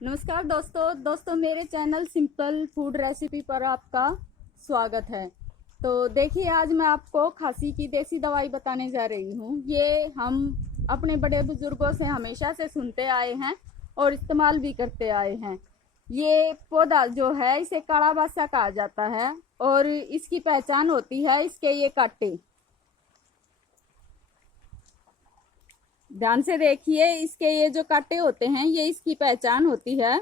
नमस्कार दोस्तों मेरे चैनल सिंपल फूड रेसिपी पर आपका स्वागत है। तो देखिए, आज मैं आपको खांसी की देसी दवाई बताने जा रही हूँ। ये हम अपने बड़े बुजुर्गों से हमेशा से सुनते आए हैं और इस्तेमाल भी करते आए हैं। ये पौधा जो है इसे काला बासा कहा जाता है और इसकी पहचान होती है इसके ये कांटे। ध्यान से देखिए, इसके ये जो कांटे होते हैं ये इसकी पहचान होती है।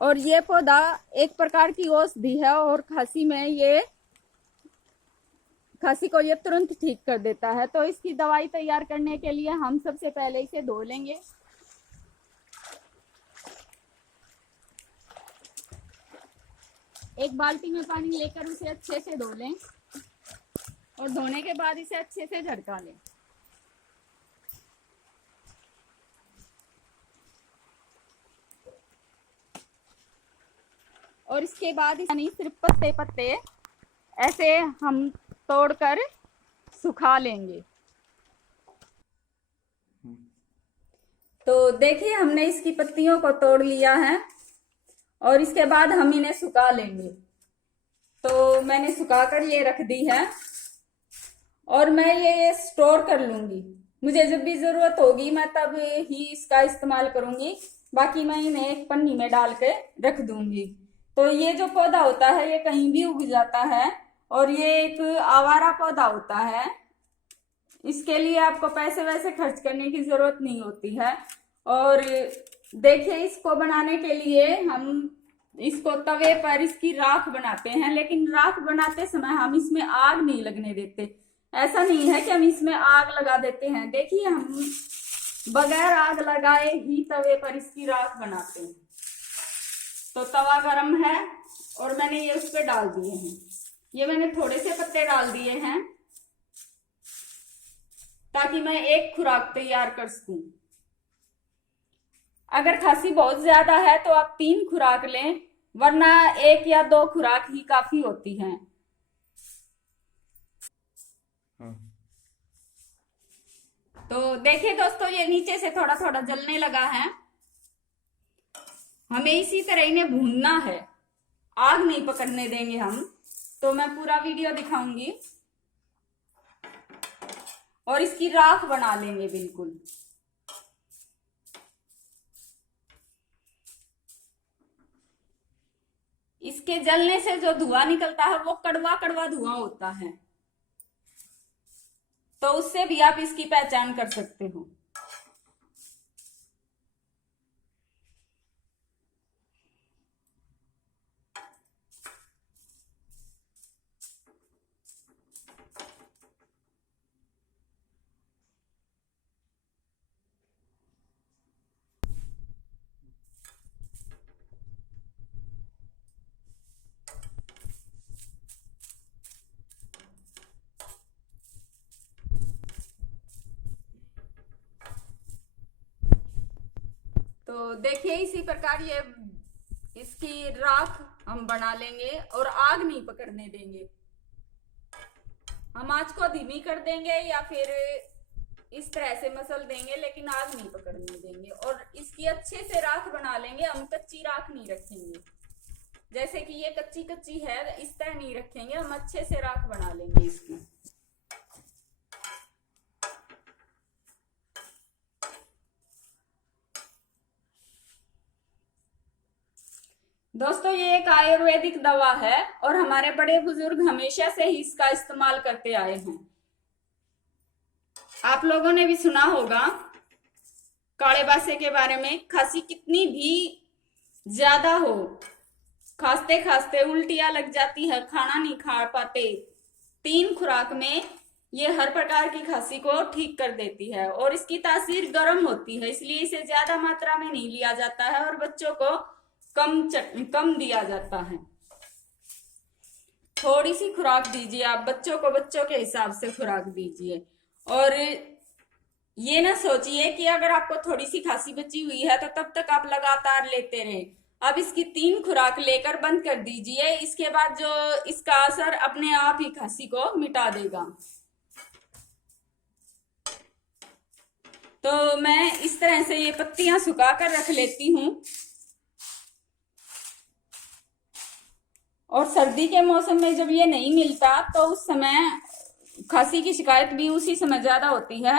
और ये पौधा एक प्रकार की औषधि है और खांसी को ये तुरंत ठीक कर देता है। तो इसकी दवाई तैयार करने के लिए हम सबसे पहले इसे धो लेंगे। एक बाल्टी में पानी लेकर उसे अच्छे से धो लें और धोने के बाद इसे अच्छे से झटका लें। और इसके बाद यानी सिर्फ पत्ते पत्ते ऐसे हम तोड़कर सुखा लेंगे। तो देखिए, हमने इसकी पत्तियों को तोड़ लिया है और इसके बाद हम इन्हें सुखा लेंगे। तो मैंने सुखाकर ये रख दी है और मैं ये स्टोर कर लूंगी। मुझे जब भी जरूरत होगी मैं तब ही इसका इस्तेमाल करूंगी। बाकी मैं इन्हें एक पन्नी में डाल के रख दूंगी। तो ये जो पौधा होता है ये कहीं भी उग जाता है और ये एक आवारा पौधा होता है। इसके लिए आपको पैसे वैसे खर्च करने की जरूरत नहीं होती है। और देखिए, इसको बनाने के लिए हम इसको तवे पर इसकी राख बनाते हैं, लेकिन राख बनाते समय हम इसमें आग नहीं लगने देते। ऐसा नहीं है कि हम इसमें आग लगा देते हैं। देखिए, हम बगैर आग लगाए ही तवे पर इसकी राख बनाते हैं। तो तवा गरम है और मैंने ये उस पर डाल दिए हैं। ये मैंने थोड़े से पत्ते डाल दिए हैं ताकि मैं एक खुराक तैयार कर सकूं। अगर खांसी बहुत ज्यादा है तो आप 3 खुराक लें, वरना 1 या 2 खुराक ही काफी होती हैं। हाँ। तो देखिए दोस्तों, ये नीचे से थोड़ा थोड़ा जलने लगा है। हमें इसी तरह इन्हें भूनना है, आग नहीं पकड़ने देंगे हम। तो मैं पूरा वीडियो दिखाऊंगी और इसकी राख बना लेंगे बिल्कुल। इसके जलने से जो धुआं निकलता है वो कड़वा कड़वा धुआं होता है। तो उससे भी आप इसकी पहचान कर सकते हो। तो देखिए, इसी प्रकार ये इसकी राख हम बना लेंगे और आग नहीं पकड़ने देंगे। हम आंच को धीमी कर देंगे या फिर इस तरह से मसल देंगे, लेकिन आग नहीं पकड़ने देंगे। और इसकी अच्छे से राख बना लेंगे। हम कच्ची राख नहीं रखेंगे, जैसे कि ये कच्ची कच्ची है इस तरह नहीं रखेंगे। हम अच्छे से राख बना लेंगे इसकी। दोस्तों, ये एक आयुर्वेदिक दवा है और हमारे बड़े बुजुर्ग हमेशा से ही इसका इस्तेमाल करते आए हैं। आप लोगों ने भी सुना होगा काले बासे के बारे में। खांसी कितनी भी ज्यादा हो, खांसते खांसते उल्टियां लग जाती है, खाना नहीं खा पाते, 3 खुराक में ये हर प्रकार की खांसी को ठीक कर देती है। और इसकी तासीर गर्म होती है, इसलिए इसे ज्यादा मात्रा में नहीं लिया जाता है और बच्चों को कम दिया जाता है। थोड़ी सी खुराक दीजिए आप बच्चों को, बच्चों के हिसाब से खुराक दीजिए। और ये ना सोचिए कि अगर आपको थोड़ी सी खांसी बची हुई है तो तब तक आप लगातार लेते रहे। अब इसकी 3 खुराक लेकर बंद कर दीजिए। इसके बाद जो इसका असर अपने आप ही खांसी को मिटा देगा। तो मैं इस तरह से ये पत्तियां सुखा कर रख लेती हूँ। और सर्दी के मौसम में जब ये नहीं मिलता तो उस समय खांसी की शिकायत भी उसी समय ज्यादा होती है।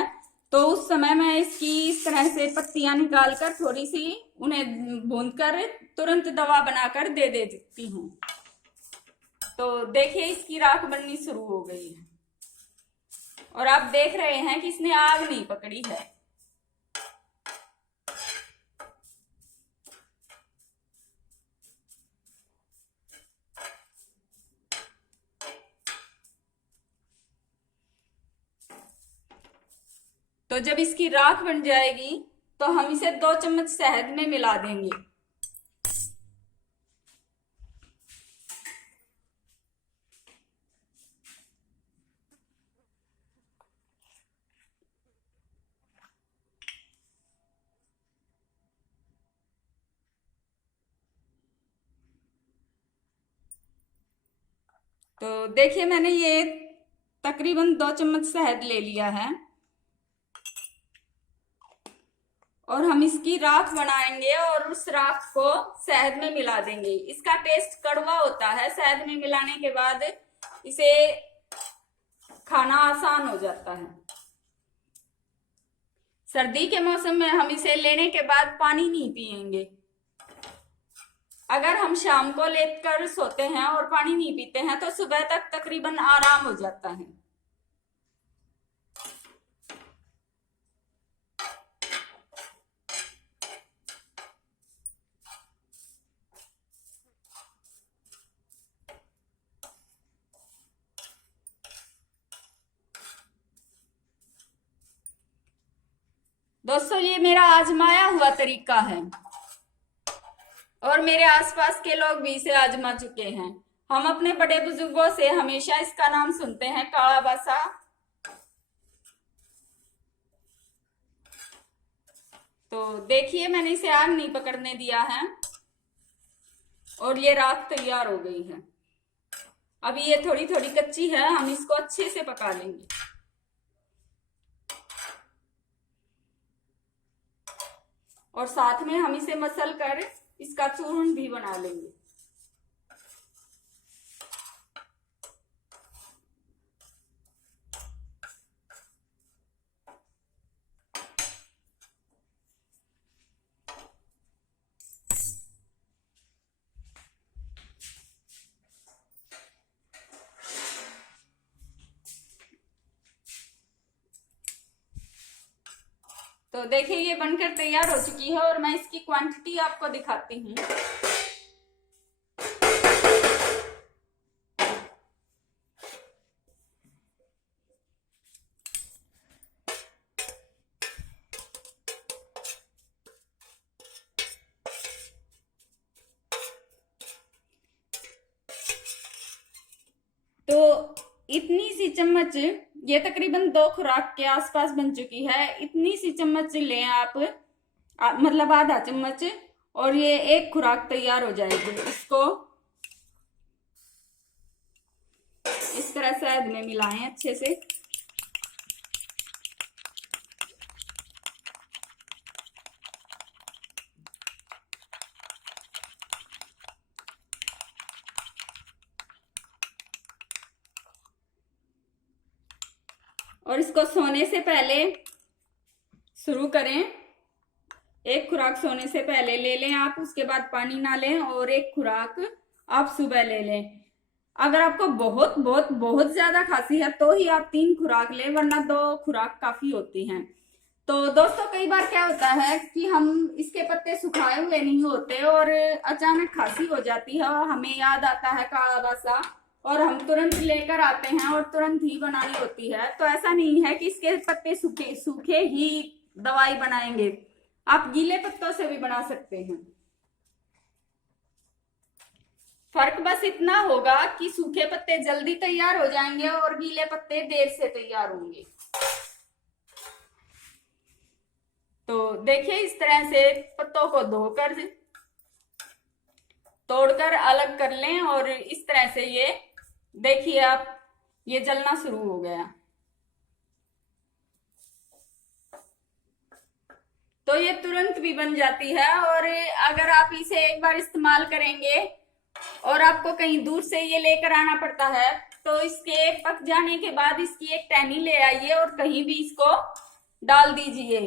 तो उस समय मैं इसकी इस तरह से पत्तियां निकाल कर थोड़ी सी उन्हें भून कर तुरंत दवा बनाकर दे देती हूँ। तो देखिए इसकी राख बननी शुरू हो गई है और आप देख रहे हैं कि इसने आग नहीं पकड़ी है। तो जब इसकी राख बन जाएगी तो हम इसे 2 चम्मच शहद में मिला देंगे। तो देखिए मैंने ये तकरीबन 2 चम्मच शहद ले लिया है और हम इसकी राख बनाएंगे और उस राख को शहद में मिला देंगे। इसका टेस्ट कड़वा होता है, शहद में मिलाने के बाद इसे खाना आसान हो जाता है। सर्दी के मौसम में हम इसे लेने के बाद पानी नहीं पिएंगे। अगर हम शाम को लेकर सोते हैं और पानी नहीं पीते हैं तो सुबह तक तकरीबन आराम हो जाता है। दोस्तों ये मेरा आजमाया हुआ तरीका है और मेरे आसपास के लोग भी इसे आजमा चुके हैं। हम अपने बड़े बुजुर्गों से हमेशा इसका नाम सुनते हैं, काला बासा। तो देखिए मैंने इसे आग नहीं पकड़ने दिया है और ये राख तैयार हो गई है। अभी ये थोड़ी थोड़ी कच्ची है, हम इसको अच्छे से पका लेंगे। और साथ में हम इसे मसल कर इसका चूर्ण भी बना लेंगे। तो देखिए ये बनकर तैयार हो चुकी है और मैं इसकी क्वांटिटी आपको दिखाती हूँ। तो इतनी सी चम्मच, ये तकरीबन 2 खुराक के आसपास बन चुकी है। इतनी सी चम्मच लें आप, मतलब आधा चम्मच, और ये 1 खुराक तैयार हो जाएगी। इसको इस तरह शहद में मिलाएं अच्छे से। और इसको सोने से पहले शुरू करें। 1 खुराक सोने से पहले ले लें आप, उसके बाद पानी ना लें, और 1 खुराक आप सुबह ले लें। अगर आपको बहुत बहुत बहुत ज्यादा खांसी है तो ही आप 3 खुराक लें, वरना 2 खुराक काफी होती हैं। तो दोस्तों कई बार क्या होता है कि हम इसके पत्ते सुखाए हुए नहीं होते और अचानक खांसी हो जाती है और हमें याद आता है काला बासा, और हम तुरंत लेकर आते हैं और तुरंत ही बनानी होती है। तो ऐसा नहीं है कि इसके पत्ते सूखे सूखे ही दवाई बनाएंगे, आप गीले पत्तों से भी बना सकते हैं। फर्क बस इतना होगा कि सूखे पत्ते जल्दी तैयार हो जाएंगे और गीले पत्ते देर से तैयार होंगे। तो देखिए इस तरह से पत्तों को धोकर तोड़कर अलग कर लें और इस तरह से ये देखिए आप, ये जलना शुरू हो गया। तो ये तुरंत भी बन जाती है। और अगर आप इसे एक बार इस्तेमाल करेंगे और आपको कहीं दूर से ये लेकर आना पड़ता है, तो इसके पक जाने के बाद इसकी एक टहनी ले आइए और कहीं भी इसको डाल दीजिए।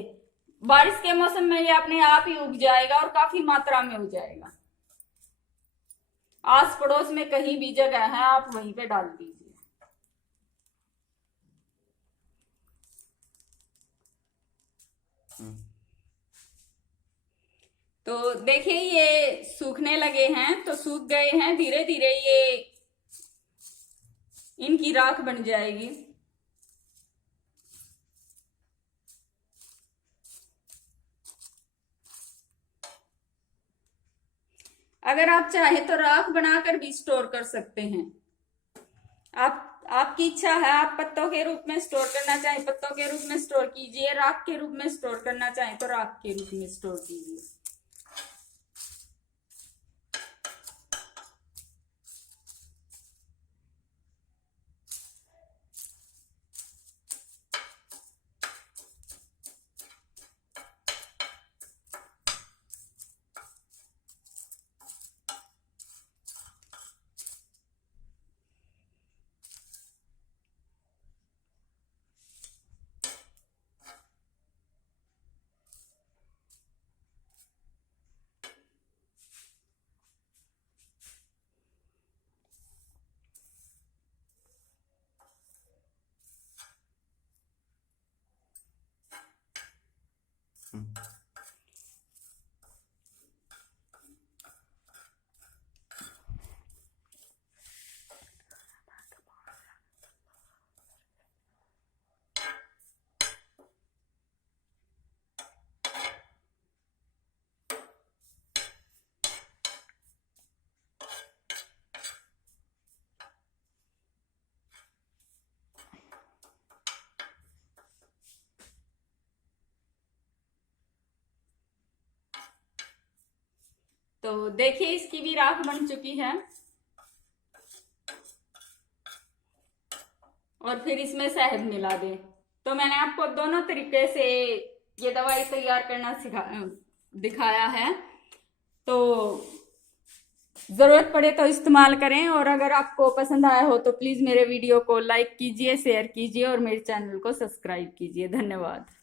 बारिश के मौसम में ये अपने आप ही उग जाएगा और काफी मात्रा में हो जाएगा। आस पड़ोस में कहीं भी जगह है, आप वहीं पे डाल दीजिए। तो देखिए ये सूखने लगे हैं, तो सूख गए हैं, धीरे धीरे ये इनकी राख बन जाएगी। अगर आप चाहे तो राख बनाकर भी स्टोर कर सकते हैं। आपकी इच्छा है, आप पत्तों के रूप में स्टोर करना चाहें पत्तों के रूप में स्टोर कीजिए, राख के रूप में स्टोर करना चाहें तो राख के रूप में स्टोर कीजिए। तो देखिए इसकी भी राख बन चुकी है। और फिर इसमें शहद मिला दें। तो मैंने आपको दोनों तरीके से ये दवाई तैयार करना दिखाया है। तो जरूरत पड़े तो इस्तेमाल करें। और अगर आपको पसंद आया हो तो प्लीज मेरे वीडियो को लाइक कीजिए, शेयर कीजिए और मेरे चैनल को सब्सक्राइब कीजिए। धन्यवाद।